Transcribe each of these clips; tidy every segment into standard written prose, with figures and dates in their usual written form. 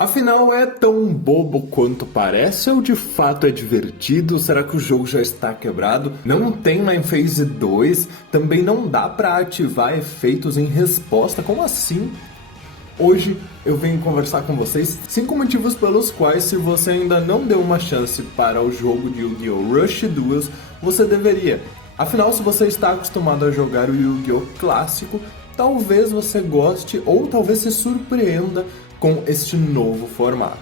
Afinal, é tão bobo quanto parece ou de fato é divertido? Será que o jogo já está quebrado? Não tem Main Phase 2? Também não dá para ativar efeitos em resposta? Como assim? Hoje eu venho conversar com vocês 5 motivos pelos quais, se você ainda não deu uma chance para o jogo de Yu-Gi-Oh! Rush Duels, você deveria. Afinal, se você está acostumado a jogar o Yu-Gi-Oh! Clássico, talvez você goste ou talvez se surpreenda com este novo formato.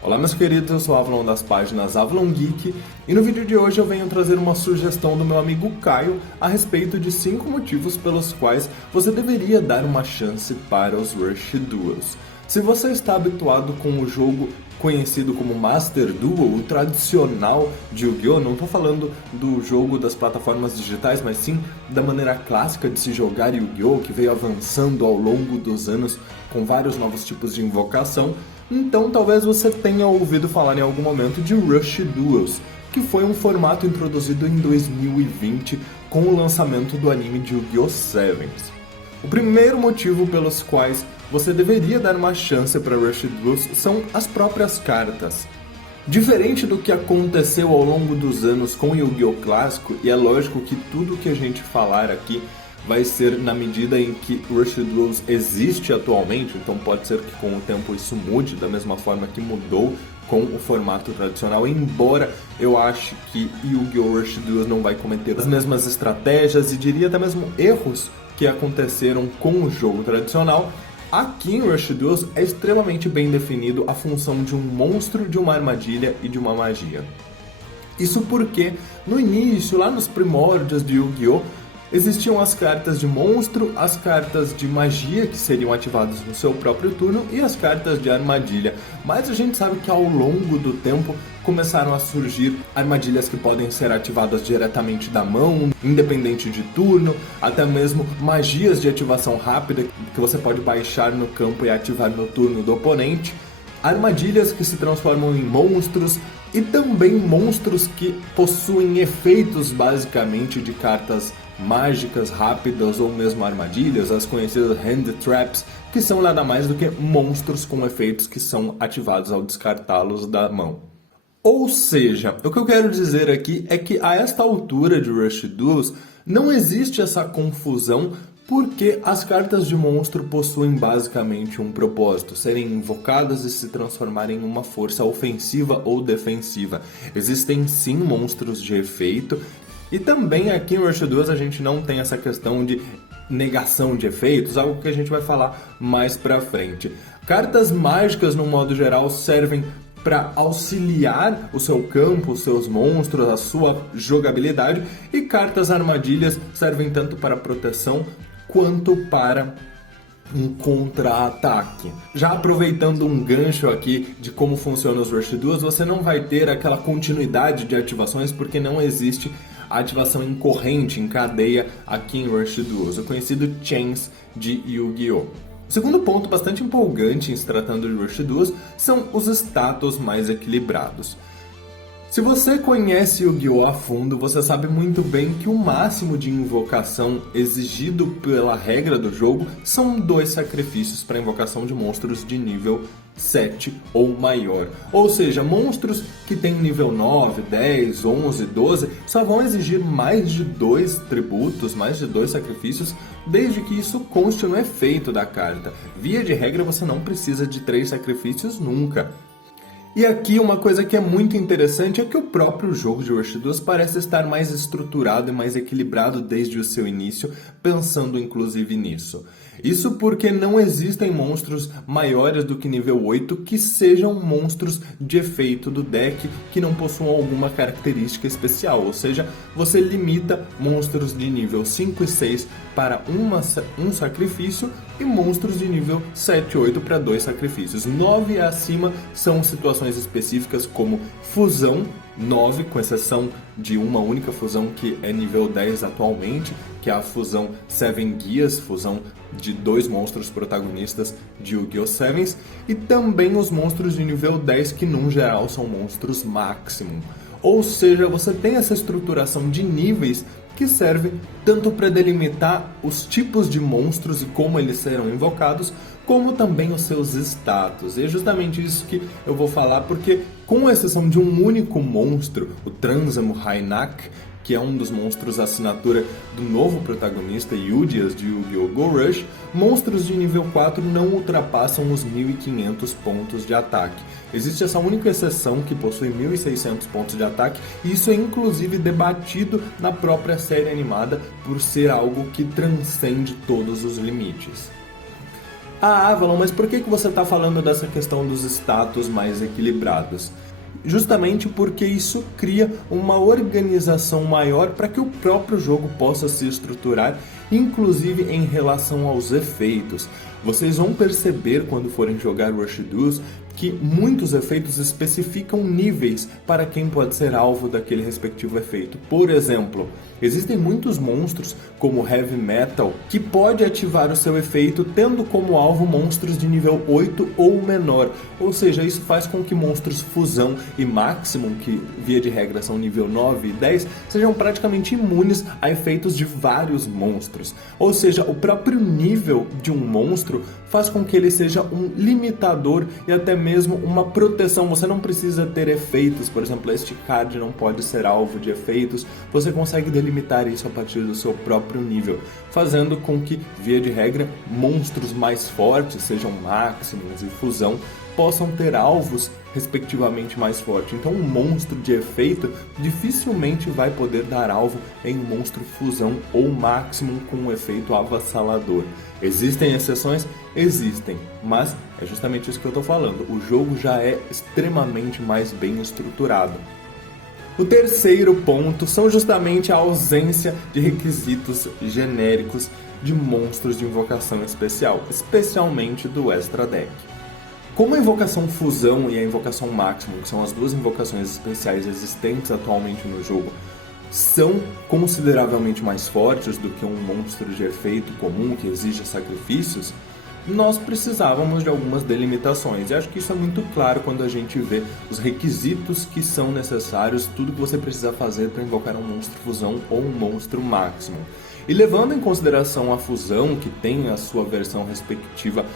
Olá meus queridos, eu sou o Avalon das páginas Avalon Geek e no vídeo de hoje eu venho trazer uma sugestão do meu amigo Caio a respeito de 5 motivos pelos quais você deveria dar uma chance para os Rush Duels. Se você está habituado com o jogo conhecido como Master Duel, o tradicional de Yu-Gi-Oh! Não estou falando do jogo das plataformas digitais, mas sim da maneira clássica de se jogar Yu-Gi-Oh! Que veio avançando ao longo dos anos com vários novos tipos de invocação. Então talvez você tenha ouvido falar em algum momento de Rush Duels, que foi um formato introduzido em 2020 com o lançamento do anime de Yu-Gi-Oh! Sevens. O primeiro motivo pelos quais você deveria dar uma chance para Rush Duels são as próprias cartas. Diferente do que aconteceu ao longo dos anos com Yu-Gi-Oh! Clássico, e é lógico que tudo que a gente falar aqui vai ser na medida em que Rush Duels existe atualmente, então pode ser que com o tempo isso mude da mesma forma que mudou com o formato tradicional, embora eu ache que Yu-Gi-Oh! Rush Duels não vai cometer as mesmas estratégias e diria até mesmo erros que aconteceram com o jogo tradicional. Aqui em Rush Duels é extremamente bem definido a função de um monstro, de uma armadilha e de uma magia. Isso porque no início, lá nos primórdios de Yu-Gi-Oh! Existiam as cartas de monstro, as cartas de magia que seriam ativadas no seu próprio turno e as cartas de armadilha. Mas a gente sabe que ao longo do tempo começaram a surgir armadilhas que podem ser ativadas diretamente da mão, independente de turno, até mesmo magias de ativação rápida que você pode baixar no campo e ativar no turno do oponente, armadilhas que se transformam em monstros e também monstros que possuem efeitos basicamente de cartas mágicas, rápidas ou mesmo armadilhas, as conhecidas Hand Traps, que são nada mais do que monstros com efeitos que são ativados ao descartá-los da mão. Ou seja, o que eu quero dizer aqui é que a esta altura de Rush Duels não existe essa confusão porque as cartas de monstro possuem basicamente um propósito, serem invocadas e se transformarem em uma força ofensiva ou defensiva. Existem sim monstros de efeito e também aqui em Rush Duels a gente não tem essa questão de negação de efeitos, algo que a gente vai falar mais pra frente. Cartas mágicas no modo geral servem para auxiliar o seu campo, os seus monstros, a sua jogabilidade, e cartas armadilhas servem tanto para proteção quanto para um contra-ataque. Já aproveitando um gancho aqui de como funcionam os Rush Duels, você não vai ter aquela continuidade de ativações porque não existe a ativação em corrente, em cadeia aqui em Rush Duels, o conhecido Chains de Yu-Gi-Oh! O segundo ponto bastante empolgante em se tratando de Rush Duels são os status mais equilibrados. Se você conhece Yu-Gi-Oh! A fundo, você sabe muito bem que o máximo de invocação exigido pela regra do jogo são 2 sacrifícios para invocação de monstros de nível 7 ou maior. Ou seja, monstros que têm nível 9, 10, 11, 12 só vão exigir mais de 2 tributos, mais de 2 sacrifícios, desde que isso conste no efeito da carta. Via de regra, você não precisa de 3 sacrifícios nunca. E aqui uma coisa que é muito interessante é que o próprio jogo de Rush Duels parece estar mais estruturado e mais equilibrado desde o seu início, pensando inclusive nisso. Isso porque não existem monstros maiores do que nível 8 que sejam monstros de efeito do deck que não possuam alguma característica especial, ou seja, você limita monstros de nível 5 e 6 para um sacrifício e monstros de nível 7 e 8 para 2 sacrifícios. 9 e acima são situações específicas como fusão, 9, com exceção de uma única fusão que é nível 10 atualmente, que é a fusão Seven Gears, fusão de 2 monstros protagonistas de Yu-Gi-Oh! Sevens, e também os monstros de nível 10 que, num geral, são monstros máximo. Ou seja, você tem essa estruturação de níveis que serve tanto para delimitar os tipos de monstros e como eles serão invocados, como também os seus status. E é justamente isso que eu vou falar, porque com exceção de um único monstro, o Transamo Hynak, que é um dos monstros assinatura do novo protagonista Yudias de Yu-Gi-Oh! Go Rush, monstros de nível 4 não ultrapassam os 1.500 pontos de ataque. Existe essa única exceção que possui 1.600 pontos de ataque, e isso é inclusive debatido na própria série animada por ser algo que transcende todos os limites. Ah, Avalon, mas por que você está falando dessa questão dos status mais equilibrados? Justamente porque isso cria uma organização maior para que o próprio jogo possa se estruturar, inclusive em relação aos efeitos. Vocês vão perceber quando forem jogar Rush Duos que muitos efeitos especificam níveis para quem pode ser alvo daquele respectivo efeito. Por exemplo, existem muitos monstros, como Heavy Metal, que pode ativar o seu efeito tendo como alvo monstros de nível 8 ou menor. Ou seja, isso faz com que monstros Fusão e Maximum, que via de regra são nível 9 e 10, sejam praticamente imunes a efeitos de vários monstros. Ou seja, o próprio nível de um monstro faz com que ele seja um limitador e até mesmo uma proteção. Você não precisa ter efeitos, por exemplo, este card não pode ser alvo de efeitos, você consegue delimitar isso a partir do seu próprio nível, fazendo com que, via de regra, monstros mais fortes, sejam Maximus e Fusão, possam ter alvos respectivamente mais fortes. Então um monstro de efeito dificilmente vai poder dar alvo em um monstro Fusão ou Maximum com um efeito avassalador. Existem exceções? Existem, mas é justamente isso que eu estou falando. O jogo já é extremamente mais bem estruturado. O terceiro ponto são justamente a ausência de requisitos genéricos de monstros de invocação especial, especialmente do Extra Deck. Como a invocação Fusão e a invocação Maximum, que são as duas invocações especiais existentes atualmente no jogo, são consideravelmente mais fortes do que um monstro de efeito comum que exige sacrifícios, nós precisávamos de algumas delimitações. E acho que isso é muito claro quando a gente vê os requisitos que são necessários, tudo que você precisa fazer para invocar um monstro Fusão ou um monstro Maximum. E levando em consideração a Fusão, que tem a sua versão respectiva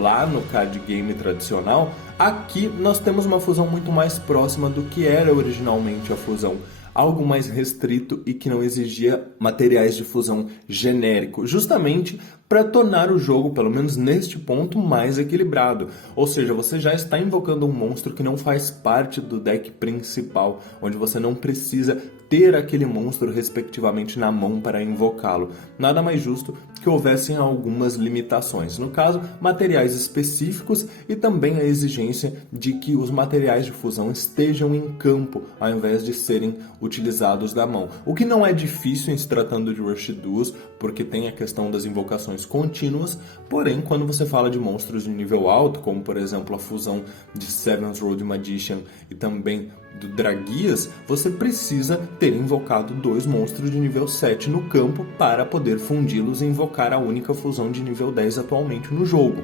lá no card game tradicional, aqui nós temos uma fusão muito mais próxima do que era originalmente a Fusão. Algo mais restrito e que não exigia materiais de fusão genérico, justamente para tornar o jogo, pelo menos neste ponto, mais equilibrado. Ou seja, você já está invocando um monstro que não faz parte do deck principal, onde você não precisa ter aquele monstro respectivamente na mão para invocá-lo. Nada mais justo que houvessem algumas limitações. No caso, materiais específicos e também a exigência de que os materiais de fusão estejam em campo, ao invés de serem utilizados da mão. O que não é difícil em se tratando de Rush Duos, porque tem a questão das invocações contínuas, porém, quando você fala de monstros de nível alto, como por exemplo a fusão de Seventh Road Magician e também do Dragias, você precisa ter invocado dois monstros de nível 7 no campo para poder fundi-los e invocar a única fusão de nível 10 atualmente no jogo.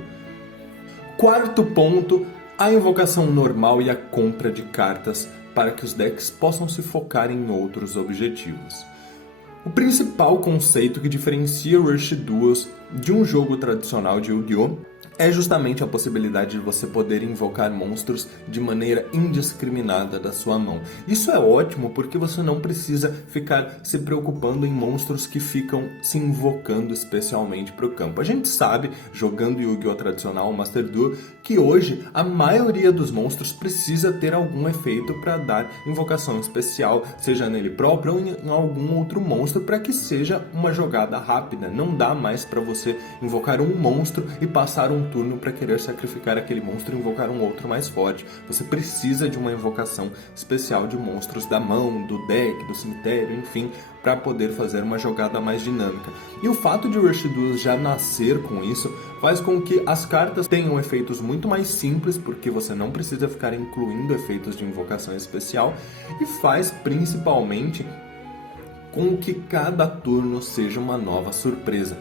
Quarto ponto, a invocação normal e a compra de cartas para que os decks possam se focar em outros objetivos. O principal conceito que diferencia Rush Duos de um jogo tradicional de Yu-Gi-Oh! É justamente a possibilidade de você poder invocar monstros de maneira indiscriminada da sua mão. Isso é ótimo porque você não precisa ficar se preocupando em monstros que ficam se invocando especialmente para o campo. A gente sabe, jogando Yu-Gi-Oh! Tradicional, Master Duel, que hoje a maioria dos monstros precisa ter algum efeito para dar invocação especial, seja nele próprio ou em algum outro monstro, para que seja uma jogada rápida. Não dá mais para você invocar um monstro e passar um turno para querer sacrificar aquele monstro e invocar um outro mais forte. Você precisa de uma invocação especial de monstros da mão, do deck, do cemitério, enfim, para poder fazer uma jogada mais dinâmica. E o fato de Rush Duos já nascer com isso faz com que as cartas tenham efeitos muito mais simples, porque você não precisa ficar incluindo efeitos de invocação especial, e faz principalmente com que cada turno seja uma nova surpresa.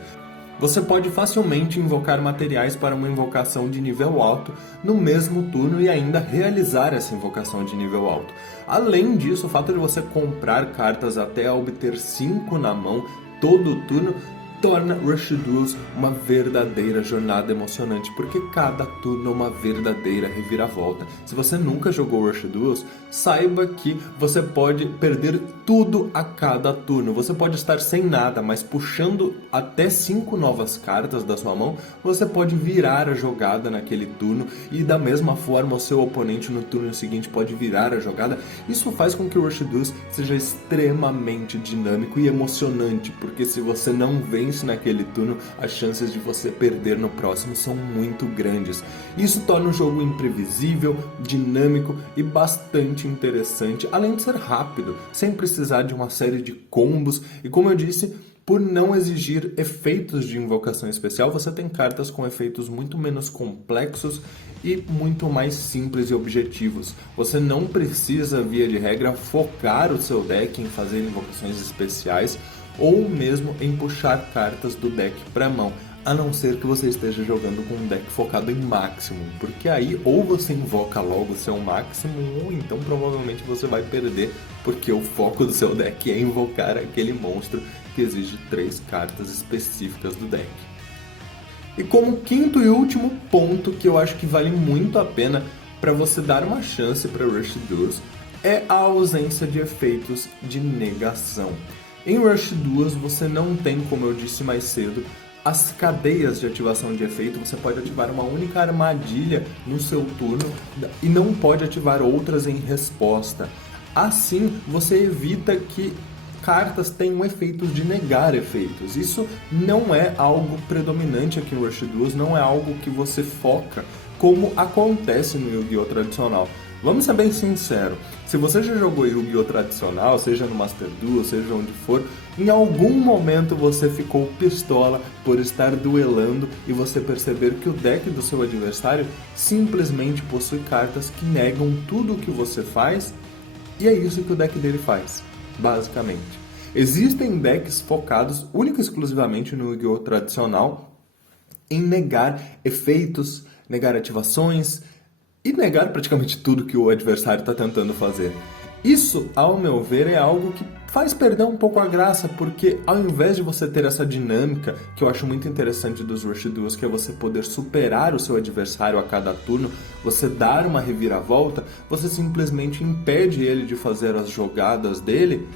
Você pode facilmente invocar materiais para uma invocação de nível alto no mesmo turno e ainda realizar essa invocação de nível alto. Além disso, o fato de você comprar cartas até obter 5 na mão todo turno torna Rush Duels uma verdadeira jornada emocionante, porque cada turno é uma verdadeira reviravolta. Se você nunca jogou Rush Duels, saiba que você pode perder tudo a cada turno. Você pode estar sem nada, mas puxando até 5 novas cartas da sua mão, você pode virar a jogada naquele turno, e da mesma forma o seu oponente no turno seguinte pode virar a jogada. Isso faz com que o Rush Duels seja extremamente dinâmico e emocionante, porque se você não vence naquele turno, as chances de você perder no próximo são muito grandes. Isso torna o jogo imprevisível, dinâmico e bastante interessante, além de ser rápido, sem precisar de uma série de combos. E como eu disse, por não exigir efeitos de invocação especial, você tem cartas com efeitos muito menos complexos e muito mais simples e objetivos. Você não precisa, via de regra, focar o seu deck em fazer invocações especiais ou mesmo em puxar cartas do deck para mão, a não ser que você esteja jogando com um deck focado em máximo, porque aí ou você invoca logo o seu máximo, ou então provavelmente você vai perder, porque o foco do seu deck é invocar aquele monstro que exige 3 cartas específicas do deck. E como quinto e último ponto que eu acho que vale muito a pena para você dar uma chance para Rush Duels é a ausência de efeitos de negação. Em Rush Duels você não tem, como eu disse mais cedo, as cadeias de ativação de efeito. Você pode ativar uma única armadilha no seu turno e não pode ativar outras em resposta. Assim, você evita que cartas tenham efeitos de negar efeitos. Isso não é algo predominante aqui no Rush Duels, não é algo que você foca como acontece no Yu-Gi-Oh! Tradicional. Vamos ser bem sinceros, se você já jogou Yu-Gi-Oh! Tradicional, seja no Master Duel, seja onde for, em algum momento você ficou pistola por estar duelando e você perceber que o deck do seu adversário simplesmente possui cartas que negam tudo o que você faz, e é isso que o deck dele faz, basicamente. Existem decks focados única e exclusivamente no Yu-Gi-Oh! Tradicional em negar efeitos, negar ativações e negar praticamente tudo que o adversário está tentando fazer. Isso, ao meu ver, é algo que faz perder um pouco a graça, porque ao invés de você ter essa dinâmica, que eu acho muito interessante dos Rush Duels, que é você poder superar o seu adversário a cada turno, você dar uma reviravolta, você simplesmente impede ele de fazer as jogadas dele,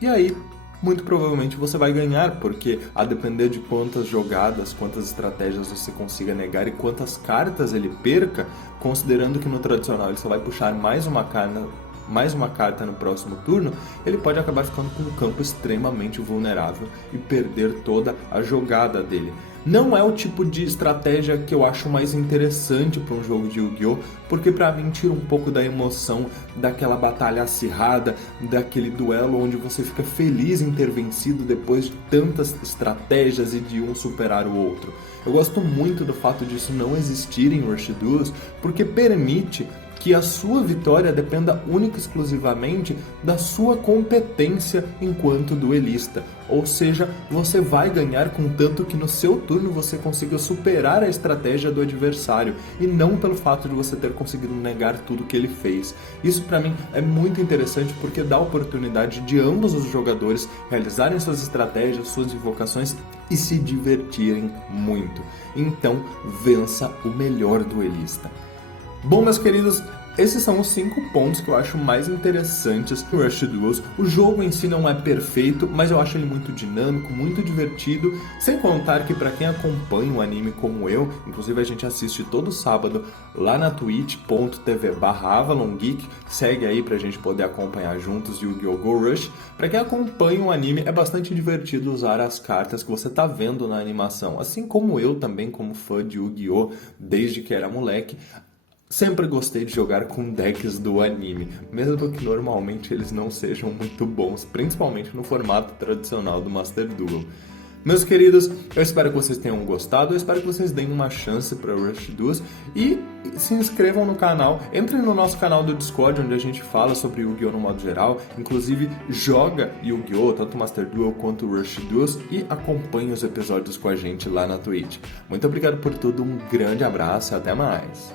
e aí muito provavelmente você vai ganhar, porque a depender de quantas jogadas, quantas estratégias você consiga negar e quantas cartas ele perca, considerando que no tradicional ele só vai puxar mais uma carta no próximo turno, ele pode acabar ficando com um campo extremamente vulnerável e perder toda a jogada dele. Não é o tipo de estratégia que eu acho mais interessante para um jogo de Yu-Gi-Oh! Porque para mim tira um pouco da emoção daquela batalha acirrada, daquele duelo onde você fica feliz em ter vencido depois de tantas estratégias e de um superar o outro. Eu gosto muito do fato disso não existir em Rush Duels, porque permite que a sua vitória dependa única e exclusivamente da sua competência enquanto duelista. Ou seja, você vai ganhar contanto que no seu turno você consiga superar a estratégia do adversário e não pelo fato de você ter conseguido negar tudo que ele fez. Isso para mim é muito interessante porque dá a oportunidade de ambos os jogadores realizarem suas estratégias, suas invocações e se divertirem muito. Então, vença o melhor duelista. Bom, meus queridos, esses são os 5 pontos que eu acho mais interessantes no Rush Duels. O jogo em si não é perfeito, mas eu acho ele muito dinâmico, muito divertido, sem contar que para quem acompanha o anime como eu, inclusive a gente assiste todo sábado lá na twitch.tv/AvalonGeek, segue aí pra gente poder acompanhar juntos Yu-Gi-Oh! Go Rush. Para quem acompanha o anime, é bastante divertido usar as cartas que você tá vendo na animação, assim como eu também, como fã de Yu-Gi-Oh! Desde que era moleque. Sempre gostei de jogar com decks do anime, mesmo que normalmente eles não sejam muito bons, principalmente no formato tradicional do Master Duel. Meus queridos, eu espero que vocês tenham gostado, eu espero que vocês deem uma chance para Rush Duels e se inscrevam no canal, entrem no nosso canal do Discord, onde a gente fala sobre Yu-Gi-Oh! No modo geral, inclusive joga Yu-Gi-Oh! Tanto Master Duel quanto Rush Duels e acompanhe os episódios com a gente lá na Twitch. Muito obrigado por tudo, um grande abraço e até mais!